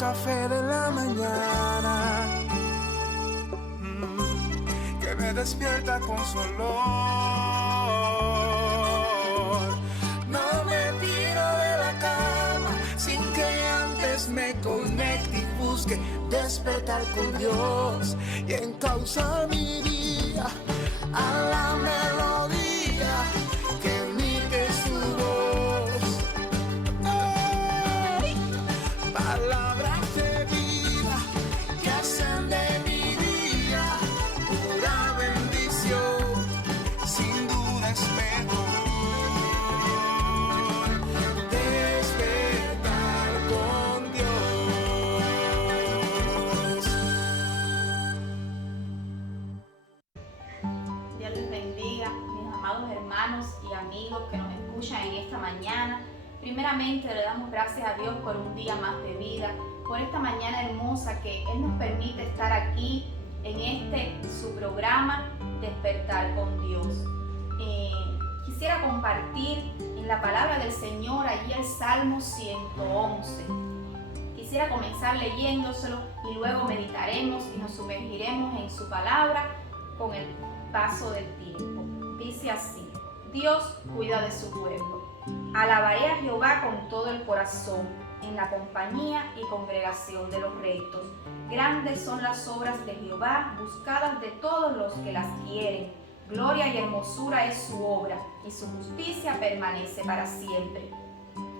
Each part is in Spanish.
café de la mañana, que me despierta con su olor. No me tiro de la cama sin que antes me conecte y busque despertar con Dios y encauzar mi día a la melodía que emite su voz. ¡Ay! Palabras de vida que hacen de mi día pura bendición, sin duda es mejor despertar con Dios. Dios les bendiga, mis amados hermanos y amigos que nos escuchan en esta mañana. Primeramente le damos gracias a Dios por un día más de vida, por esta mañana hermosa que Él nos permite estar aquí en su programa Despertar con Dios. Quisiera compartir en la palabra del Señor allí el Salmo 111. Quisiera comenzar leyéndoselo y luego meditaremos y nos sumergiremos en su palabra con el paso del tiempo. Dice así: Dios cuida de su pueblo. Alabaré a Jehová con todo el corazón, en la compañía y congregación de los rectos. Grandes son las obras de Jehová, buscadas de todos los que las quieren. Gloria y hermosura es su obra, y su justicia permanece para siempre.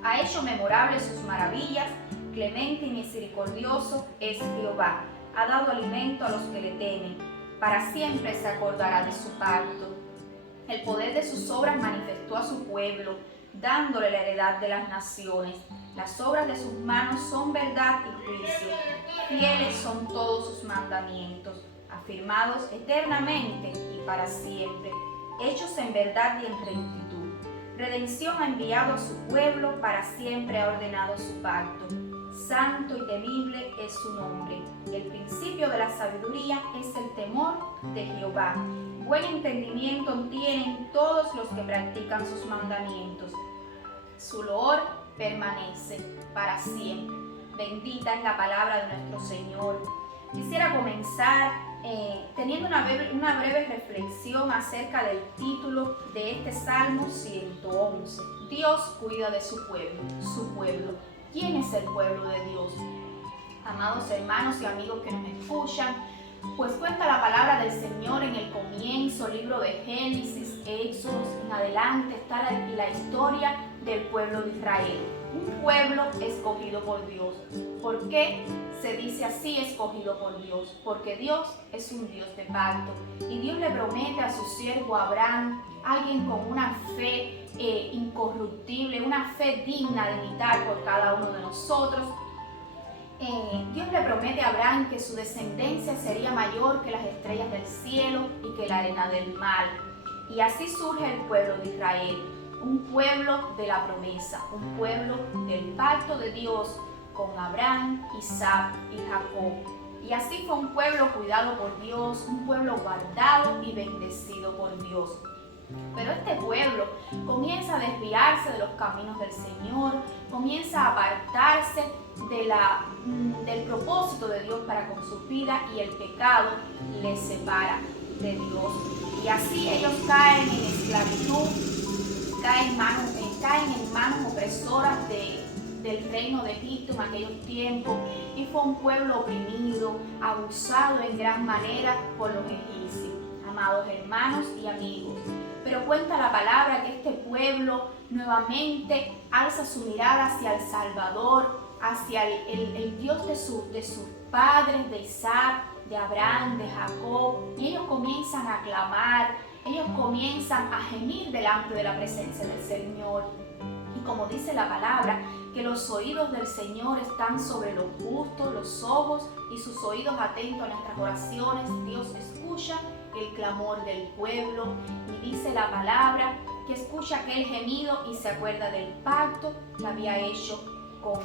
Ha hecho memorables sus maravillas, clemente y misericordioso es Jehová. Ha dado alimento a los que le temen, para siempre se acordará de su pacto. El poder de sus obras manifestó a su pueblo, dándole la heredad de las naciones. Las obras de sus manos son verdad y juicio. Fieles son todos sus mandamientos, afirmados eternamente y para siempre, hechos en verdad y en rectitud. Redención ha enviado a su pueblo, para siempre ha ordenado su pacto. Santo y temible es su nombre. El principio de la sabiduría es el temor de Jehová. Buen entendimiento tienen todos los que practican sus mandamientos. Su loor permanece para siempre. Bendita es la palabra de nuestro Señor. Quisiera comenzar teniendo una breve reflexión acerca del título de este Salmo 111. Dios cuida de su pueblo, su pueblo. ¿Quién es el pueblo de Dios? Amados hermanos y amigos que nos escuchan, pues cuenta la palabra del Señor en el comienzo, libro de Génesis, Éxodo, en adelante está la historia del pueblo de Israel. Un pueblo escogido por Dios. ¿Por qué se dice así, escogido por Dios? Porque Dios es un Dios de pacto. Y Dios le promete a su siervo Abraham, alguien con una fe incorruptible, una fe digna de imitar por cada uno de nosotros. Dios le promete a Abraham que su descendencia sería mayor que las estrellas del cielo y que la arena del mar. Y así surge el pueblo de Israel, un pueblo de la promesa, un pueblo del pacto de Dios con Abraham, Isaac y Jacob. Y así fue un pueblo cuidado por Dios, un pueblo guardado y bendecido por Dios. Pero este pueblo comienza a desviarse de los caminos del Señor, comienza a apartarse del propósito de Dios para con su vida, y el pecado les separa de Dios. Y así ellos caen en esclavitud, caen en manos opresoras del reino de Egipto en aquellos tiempos, y fue un pueblo oprimido, abusado en gran manera por los egipcios. Amados hermanos y amigos, pero cuenta la palabra que este pueblo nuevamente alza su mirada hacia el Salvador, hacia el Dios de sus padres, de Isaac, de Abraham, de Jacob, y ellos comienzan a clamar, ellos comienzan a gemir delante de la presencia del Señor. Y como dice la palabra, que los oídos del Señor están sobre los justos, los ojos y sus oídos atentos a nuestras oraciones. Dios escucha el clamor del pueblo, y dice la palabra que escucha aquel gemido y se acuerda del pacto que había hecho con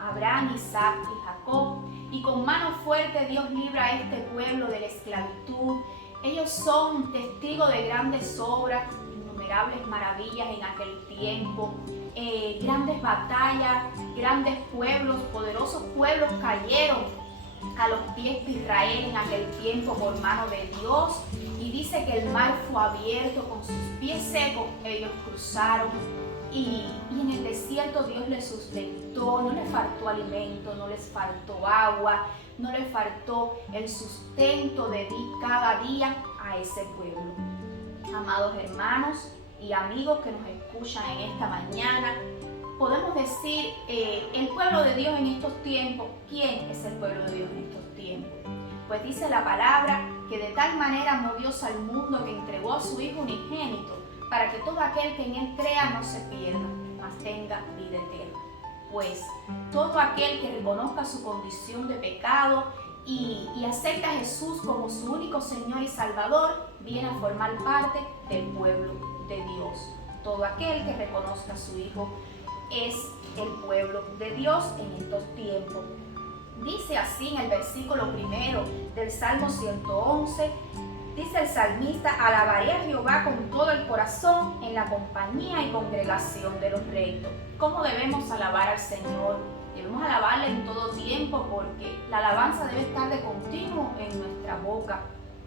Abraham, Isaac y Jacob, y con mano fuerte Dios libra a este pueblo de la esclavitud. Ellos son testigos de grandes obras, innumerables maravillas en aquel tiempo, grandes batallas, grandes pueblos, poderosos pueblos cayeron a los pies de Israel en aquel tiempo por mano de Dios. Y dice que el mar fue abierto, con sus pies secos ellos cruzaron. Y en el desierto Dios les sustentó, no les faltó alimento, no les faltó agua, no les faltó el sustento de cada día a ese pueblo. Amados hermanos y amigos que nos escuchan en esta mañana, podemos decir, el pueblo de Dios en estos tiempos, ¿quién es el pueblo de Dios en estos tiempos? Pues dice la palabra que de tal manera amó Dios al mundo que entregó a su Hijo unigénito, para que todo aquel que en él crea no se pierda, mas tenga vida eterna. Pues todo aquel que reconozca su condición de pecado y acepta a Jesús como su único Señor y Salvador, viene a formar parte del pueblo de Dios. Todo aquel que reconozca a su Hijo es el pueblo de Dios en estos tiempos. Dice así en el versículo 1 del Salmo 111, dice el salmista: alabaré a Jehová con todo el corazón en la compañía y congregación de los rectos. ¿Cómo debemos alabar al Señor? Debemos alabarle en todo tiempo, porque la alabanza debe estar de continuo en nuestra boca.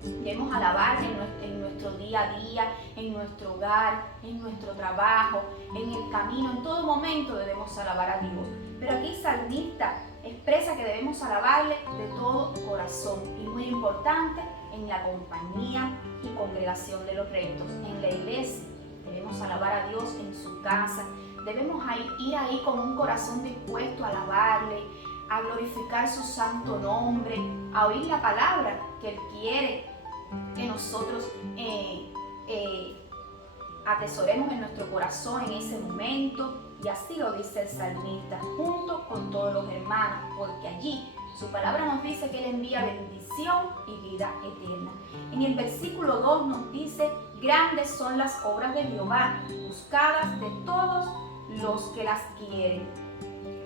Debemos alabarle en nuestro día a día, en nuestro hogar, en nuestro trabajo, en el camino. En todo momento debemos alabar a Dios. Pero aquí el salmista expresa que debemos alabarle de todo corazón. Y muy importante, en la compañía y congregación de los rectos. En la iglesia debemos alabar a Dios en su casa. Debemos ir ahí con un corazón dispuesto a alabarle, a glorificar su santo nombre, a oír la palabra que Él quiere que nosotros atesoremos en nuestro corazón en ese momento. Y así lo dice el salmista, junto con todos los hermanos, porque allí su palabra nos dice que Él envía bendición y vida eterna. En el versículo 2 nos dice: grandes son las obras de Jehová, buscadas de todos los que las quieren.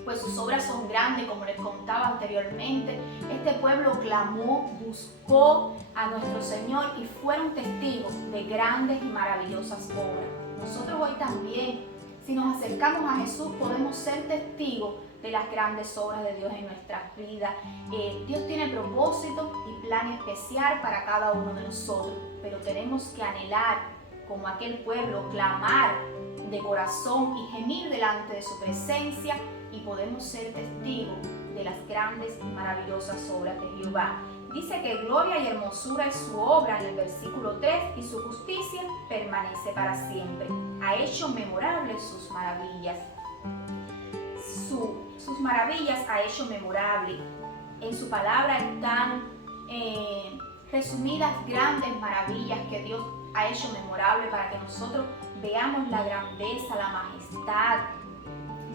Pues sus obras son grandes, como les contaba anteriormente. Este pueblo clamó, buscó a nuestro Señor y fueron testigos de grandes y maravillosas obras. Nosotros hoy también, si nos acercamos a Jesús, podemos ser testigos de las grandes obras de Dios en nuestras vidas. Dios tiene propósito y plan especial para cada uno de nosotros, pero tenemos que anhelar, como aquel pueblo, clamar de corazón y gemir delante de su presencia, y podemos ser testigos de las grandes y maravillosas obras de Jehová. Dice que gloria y hermosura es su obra en el versículo 3, y su justicia permanece para siempre. Ha hecho memorables sus maravillas. Sus maravillas ha hecho memorable. En su palabra están resumidas grandes maravillas que Dios ha hecho memorable para que nosotros veamos la grandeza, la majestad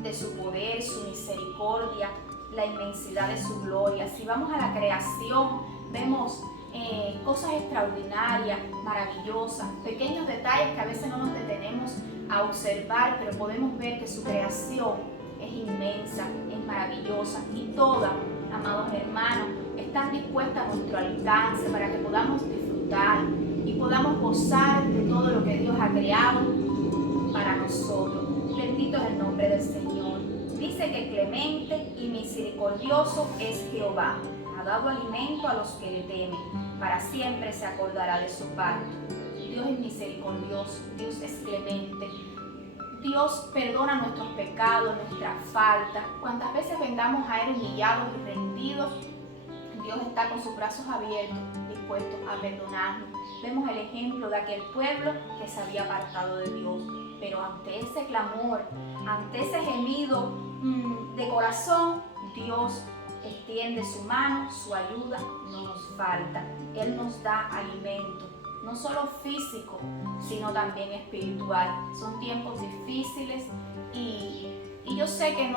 de su poder, su misericordia, la inmensidad de su gloria. Si vamos a la creación, vemos cosas extraordinarias, maravillosas, pequeños detalles que a veces no nos detenemos a observar, pero podemos ver que su creación es inmensa, es maravillosa, y todas, amados hermanos, están dispuestas a nuestro alcance para que podamos disfrutar y podamos gozar de todo lo que Dios ha creado para nosotros. Bendito es el nombre del Señor. Dice que clemente y misericordioso es Jehová. Ha dado alimento a los que le temen. Para siempre se acordará de su pacto. Dios es misericordioso. Dios es clemente. Dios perdona nuestros pecados, nuestras faltas. Cuantas veces vengamos a Él humillados y rendidos, Dios está con sus brazos abiertos, dispuestos a perdonarnos. Vemos el ejemplo de aquel pueblo que se había apartado de Dios. Pero ante ese clamor, ante ese gemido de corazón, Dios extiende su mano, su ayuda no nos falta. Él nos da alimento, no solo físico, sino también espiritual. Son tiempos difíciles y yo sé que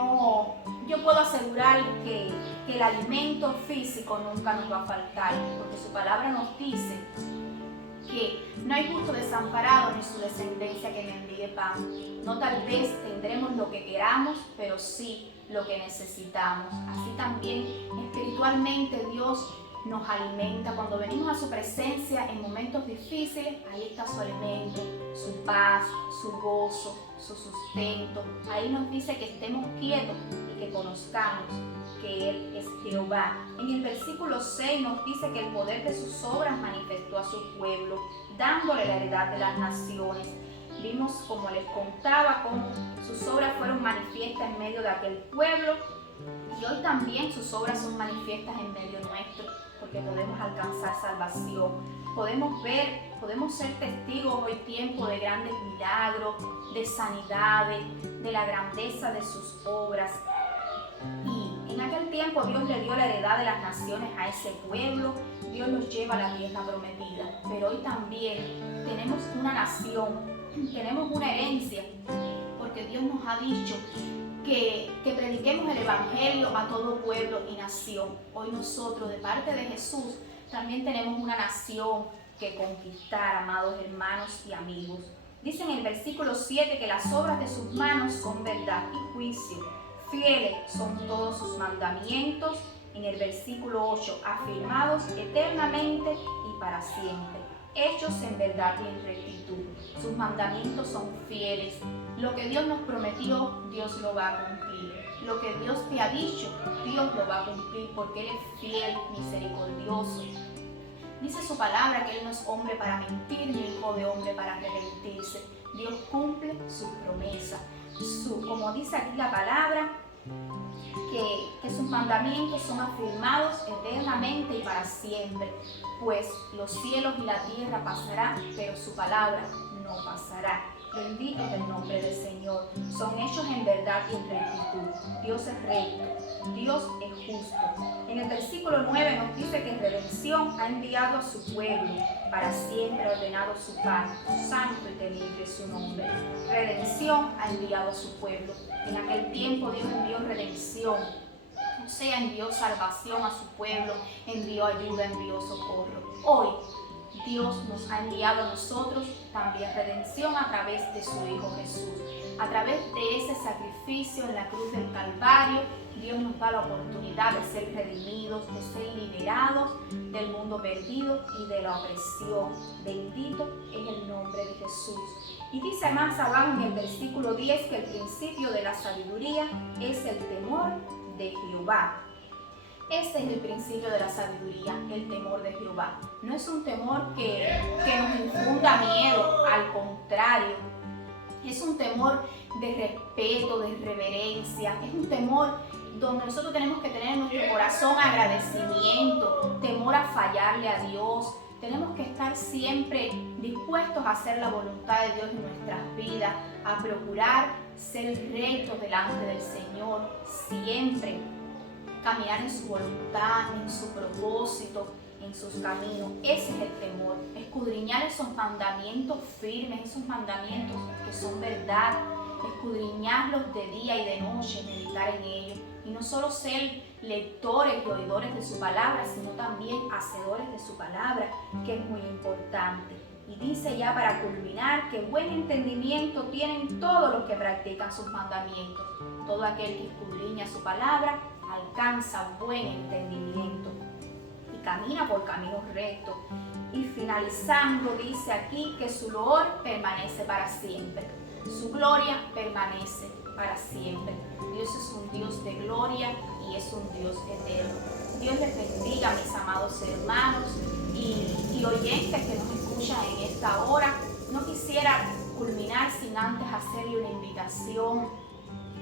yo puedo asegurar que el alimento físico nunca nos va a faltar, porque su palabra nos dice que no hay justo desamparado ni su descendencia que mendigue pan. No tal vez tendremos lo que queramos, pero sí lo que necesitamos. Así también espiritualmente Dios nos alimenta. Cuando venimos a su presencia en momentos difíciles, ahí está su alimento, su paz, su gozo, su sustento. Ahí nos dice que estemos quietos y que conozcamos que Él es Jehová. En el versículo 6 nos dice que el poder de sus obras manifestó a su pueblo, dándole la heredad de las naciones. Vimos, como les contaba, cómo sus obras fueron manifiestas en medio de aquel pueblo, y hoy también sus obras son manifiestas en medio nuestro, porque podemos alcanzar salvación. Podemos ver, podemos ser testigos hoy tiempo de grandes milagros, de sanidades, de la grandeza de sus obras. Y en aquel tiempo Dios le dio la heredad de las naciones a ese pueblo. Dios los lleva a la tierra prometida. Pero hoy también tenemos una nación, tenemos una herencia, porque Dios nos ha dicho que prediquemos el evangelio a todo pueblo y nación. Hoy nosotros, de parte de Jesús, también tenemos una nación que conquistar, amados hermanos y amigos. Dice en el versículo 7 que las obras de sus manos son verdad y juicio. Fieles son todos sus mandamientos. En el versículo 8, afirmados eternamente y para siempre, hechos en verdad y en rectitud. Sus mandamientos son fieles. Lo que Dios nos prometió, Dios lo va a cumplir. Lo que Dios te ha dicho, Dios lo va a cumplir, porque Él es fiel, misericordioso. Dice su palabra que Él no es hombre para mentir, ni hijo de hombre para arrepentirse. Dios cumple sus promesas. Como dice aquí la palabra, que sus mandamientos son afirmados eternamente y para siempre, pues los cielos y la tierra pasarán, pero su palabra no pasará. Bendito es el nombre del Señor. Son hechos en verdad y en rectitud. Dios es recto, Dios es justo. En el versículo 9 nos dice que redención ha enviado a su pueblo, para siempre ha ordenado su pacto, santo y temible es su nombre. Redención ha enviado a su pueblo. En aquel tiempo Dios envió redención, o sea, envió salvación a su pueblo, envió ayuda, envió socorro. Hoy Dios nos ha enviado a nosotros también redención a través de su Hijo Jesús. A través de ese sacrificio en la cruz del Calvario, Dios nos da la oportunidad de ser redimidos, de ser liberados del mundo perdido y de la opresión. Bendito es el nombre de Jesús. Y dice más abajo en el versículo 10 que el principio de la sabiduría es el temor de Jehová. Ese es el principio de la sabiduría, el temor de Jehová. No es un temor que nos infunda miedo, al contrario. Es un temor de respeto, de reverencia. Es un temor donde nosotros tenemos que tener en nuestro corazón agradecimiento, temor a fallarle a Dios. Tenemos que estar siempre dispuestos a hacer la voluntad de Dios en nuestras vidas, a procurar ser rectos delante del Señor, siempre caminar en su voluntad, en su propósito, en sus caminos. Ese es el temor, escudriñar esos mandamientos firmes, esos mandamientos que son verdad, escudriñarlos de día y de noche, meditar en ellos, y no solo ser lectores y oidores de su palabra, sino también hacedores de su palabra, que es muy importante. Y dice ya para culminar que buen entendimiento tienen todos los que practican sus mandamientos. Todo aquel que escudriña su palabra alcanza buen entendimiento y camina por caminos rectos. Y finalizando dice aquí que su loor permanece para siempre, su gloria permanece para siempre. Dios es un Dios de gloria y es un Dios eterno. Dios les bendiga, mis amados hermanos y oyentes que nos escuchan en esta hora. No quisiera culminar sin antes hacerle una invitación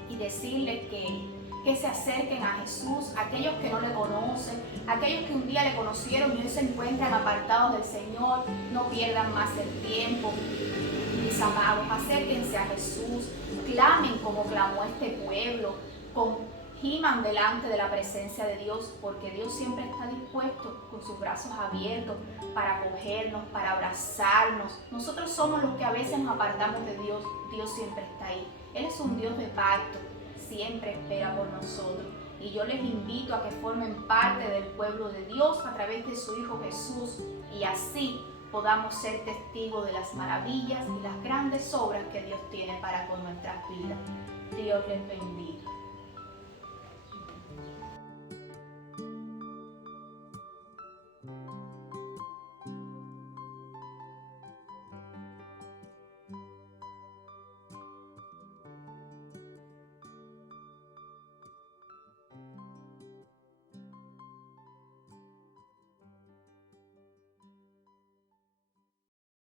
y decirles que se acerquen a Jesús, aquellos que no le conocen, aquellos que un día le conocieron y hoy se encuentran apartados del Señor. No pierdan más el tiempo, mis amados, acérquense a Jesús, clamen como clamó este pueblo, giman delante de la presencia de Dios, porque Dios siempre está dispuesto con sus brazos abiertos para acogernos, para abrazarnos. Nosotros somos los que a veces nos apartamos de Dios, Dios siempre está ahí. Él es un Dios de pacto, siempre espera por nosotros. Y yo les invito a que formen parte del pueblo de Dios a través de su Hijo Jesús, y así podamos ser testigos de las maravillas y las grandes obras que Dios tiene para con nuestras vidas. Dios les bendiga.